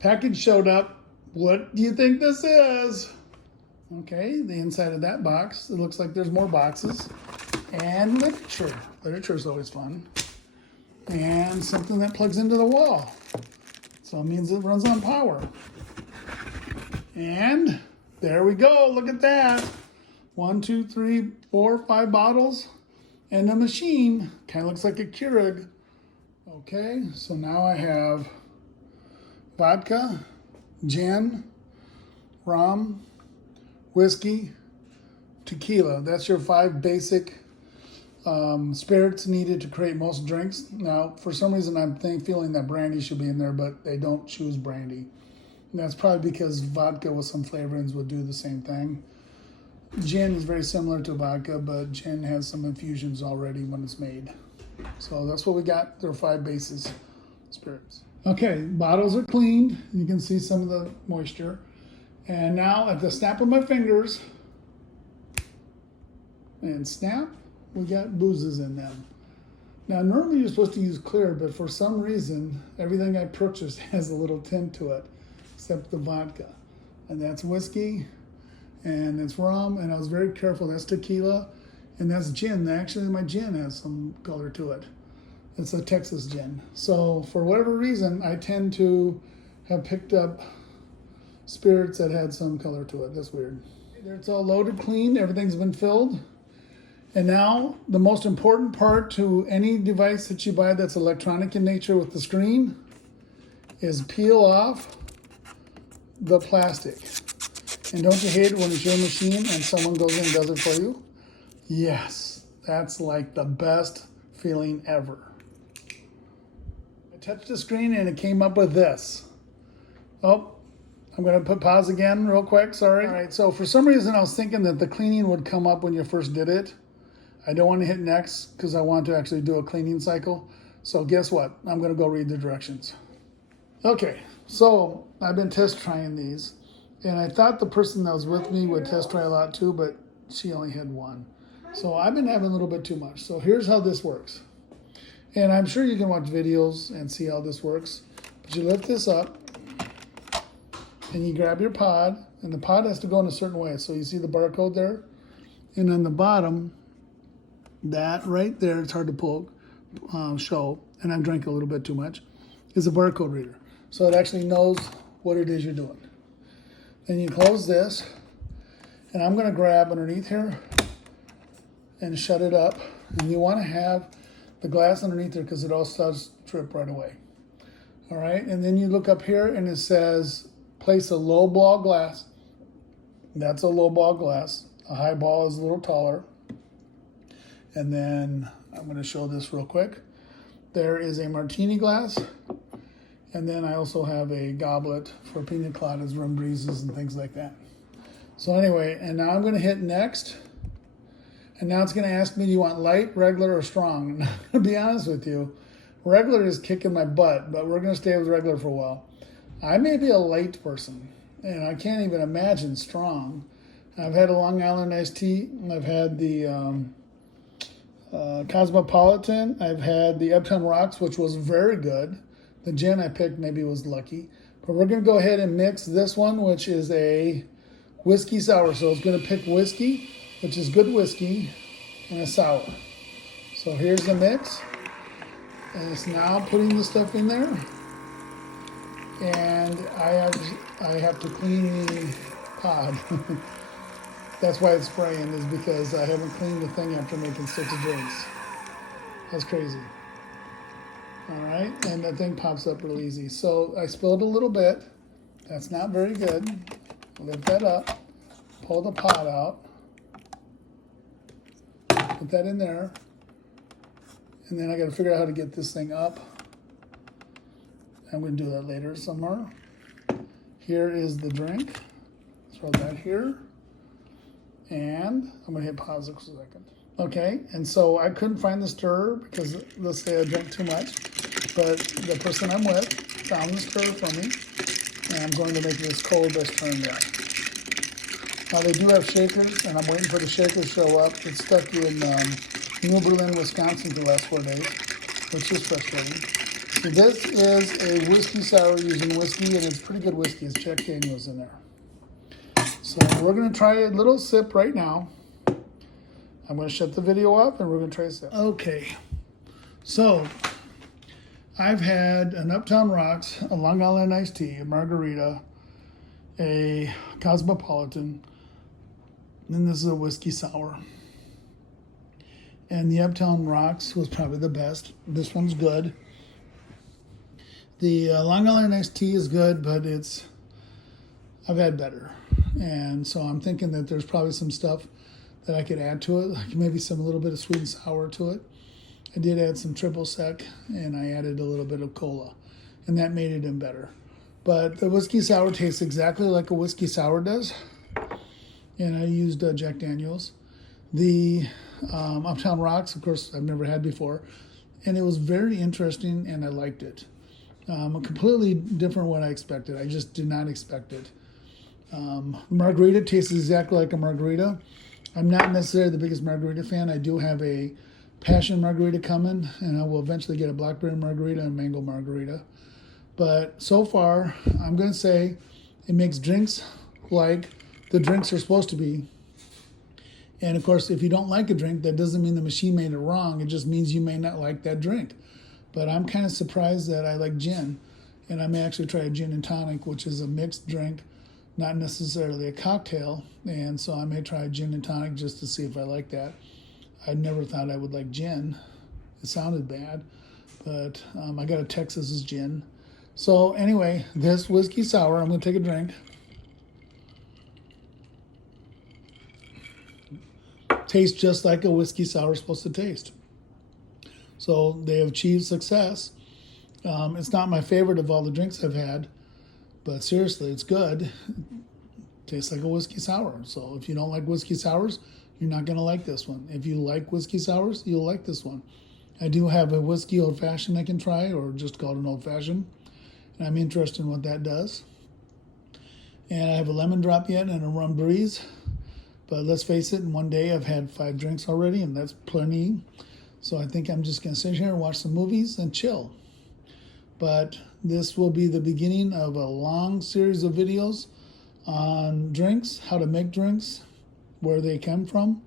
Package showed up. What do you think this is? Okay, the inside of that box, it looks like there's more boxes. And literature. Literature is always fun. And something that plugs into the wall. So it means it runs on power. And there we go, look at that. 1, 2, 3, 4, 5 bottles. And the machine kind of looks like a Keurig. Okay, so now I have vodka, gin, rum, whiskey, tequila. That's your 5 basic spirits needed to create most drinks. Now, for some reason, I'm feeling that brandy should be in there, but they don't choose brandy. And that's probably because vodka with some flavorings would do the same thing. Gin is very similar to vodka, but gin has some infusions already when it's made. So that's what we got. There are 5 bases spirits. Okay, bottles are cleaned. You can see some of the moisture. And now at the snap of my fingers, and snap, we got boozes in them. Now normally you're supposed to use clear, but for some reason, everything I purchased has a little tint to it, except the vodka. And that's whiskey, and it's rum, and I was very careful. That's tequila, and that's gin. Actually, my gin has some color to it. It's a Texas gin. So for whatever reason, I tend to have picked up spirits that had some color to it. That's weird. It's all loaded, clean, everything's been filled. And now the most important part to any device that you buy that's electronic in nature with the screen is peel off the plastic. And don't you hate it when it's your machine and someone goes in and does it for you? Yes, that's like the best feeling ever. I touched the screen and it came up with this. Oh, I'm going to put pause again real quick, sorry. All right, so for some reason I was thinking that the cleaning would come up when you first did it. I don't want to hit next because I want to actually do a cleaning cycle. So guess what? I'm going to go read the directions. Okay, so I've been test trying these. And I thought the person that was with me would test try a lot too, but she only had one. So I've been having a little bit too much. So here's how this works. And I'm sure you can watch videos and see how this works. But you lift this up and you grab your pod, and the pod has to go in a certain way. So you see the barcode there? And on the bottom, that right there, it's hard to pull, show, and I've drank a little bit too much, is a barcode reader. So it actually knows what it is you're doing. Then you close this, and I'm gonna grab underneath here and shut it up. And you wanna have the glass underneath there because it all starts to drip right away. All right, and then you look up here and it says, place a low ball glass. That's a low ball glass. A high ball is a little taller. And then I'm going to show this real quick. There is a martini glass. And then I also have a goblet for pina coladas, rum breezes, and things like that. So anyway, and now I'm going to hit next. And now it's going to ask me, do you want light, regular, or strong? And to be honest with you, regular is kicking my butt, but we're going to stay with regular for a while. I may be a light person, and I can't even imagine strong. I've had a Long Island iced tea, and I've had the Cosmopolitan. I've had the Uptown Rocks, which was very good. The gin I picked maybe was lucky. But we're going to go ahead and mix this one, which is a whiskey sour. So it's going to pick whiskey, which is good whiskey, and a sour. So here's the mix. And it's now putting the stuff in there. And I have to clean the pod. That's why it's spraying, is because I haven't cleaned the thing after making 6 drinks. That's crazy. All right, and the thing pops up real easy. So I spilled a little bit. That's not very good. Lift that up, pull the pot out, put that in there, and then I got to figure out how to get this thing up. I'm going to do that later somewhere. Here is the drink. Throw that here. And I'm going to hit pause for a second. Okay, and so I couldn't find the stirrer because, let's say I drank too much. But the person I'm with found the stirrer for me. And I'm going to make this cold as turned down. Now they do have shakers, and I'm waiting for the shaker to show up. It's stuck in New Berlin, Wisconsin for the last 4 days, which is frustrating. So this is a whiskey sour using whiskey, and it's pretty good whiskey. It's Jack Daniels in there. So we're going to try a little sip right now. I'm going to shut the video off, and we're going to try a sip. Okay. So I've had an Uptown Rocks, a Long Island iced tea, a margarita, a Cosmopolitan, and this is a whiskey sour. And the Uptown Rocks was probably the best. This one's good. The Long Island iced tea is good, but I've had better. And so I'm thinking that there's probably some stuff that I could add to it, like maybe a little bit of sweet and sour to it. I did add some triple sec, and I added a little bit of cola, and that made it even better. But the whiskey sour tastes exactly like a whiskey sour does, and I used Jack Daniels. The Uptown Rocks, of course, I've never had before, and it was very interesting, and I liked it. Completely different what I expected. I just did not expect it. Margarita tastes exactly like a margarita. I'm not necessarily the biggest margarita fan. I do have a passion margarita coming, and I will eventually get a blackberry margarita and mango margarita. But so far, I'm going to say it makes drinks like the drinks are supposed to be. And of course, if you don't like a drink, that doesn't mean the machine made it wrong. It just means you may not like that drink. But I'm kind of surprised that I like gin, and I may actually try a gin and tonic, which is a mixed drink, not necessarily a cocktail. And so I may try a gin and tonic just to see if I like that. I never thought I would like gin. It sounded bad, but I got a Texas's gin. So anyway, this whiskey sour, I'm going to take a drink. Tastes just like a whiskey sour is supposed to taste. So they have achieved success. It's not my favorite of all the drinks I've had, but seriously, it's good. It tastes like a whiskey sour. So if you don't like whiskey sours, you're not going to like this one. If you like whiskey sours, you'll like this one. I do have a whiskey old-fashioned I can try, or just called an old-fashioned, and I'm interested in what that does. And I have a lemon drop yet and a rum breeze. But let's face it, in one day I've had 5 drinks already, and that's plenty. So I think I'm just going to sit here and watch some movies and chill. But this will be the beginning of a long series of videos on drinks, how to make drinks, where they come from,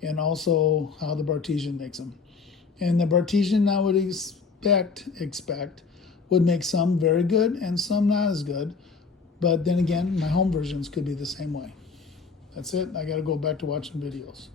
and also how the Bartesian makes them. And the Bartesian I would expect would make some very good and some not as good. But then again, my home versions could be the same way. That's it. I got to go back to watching videos.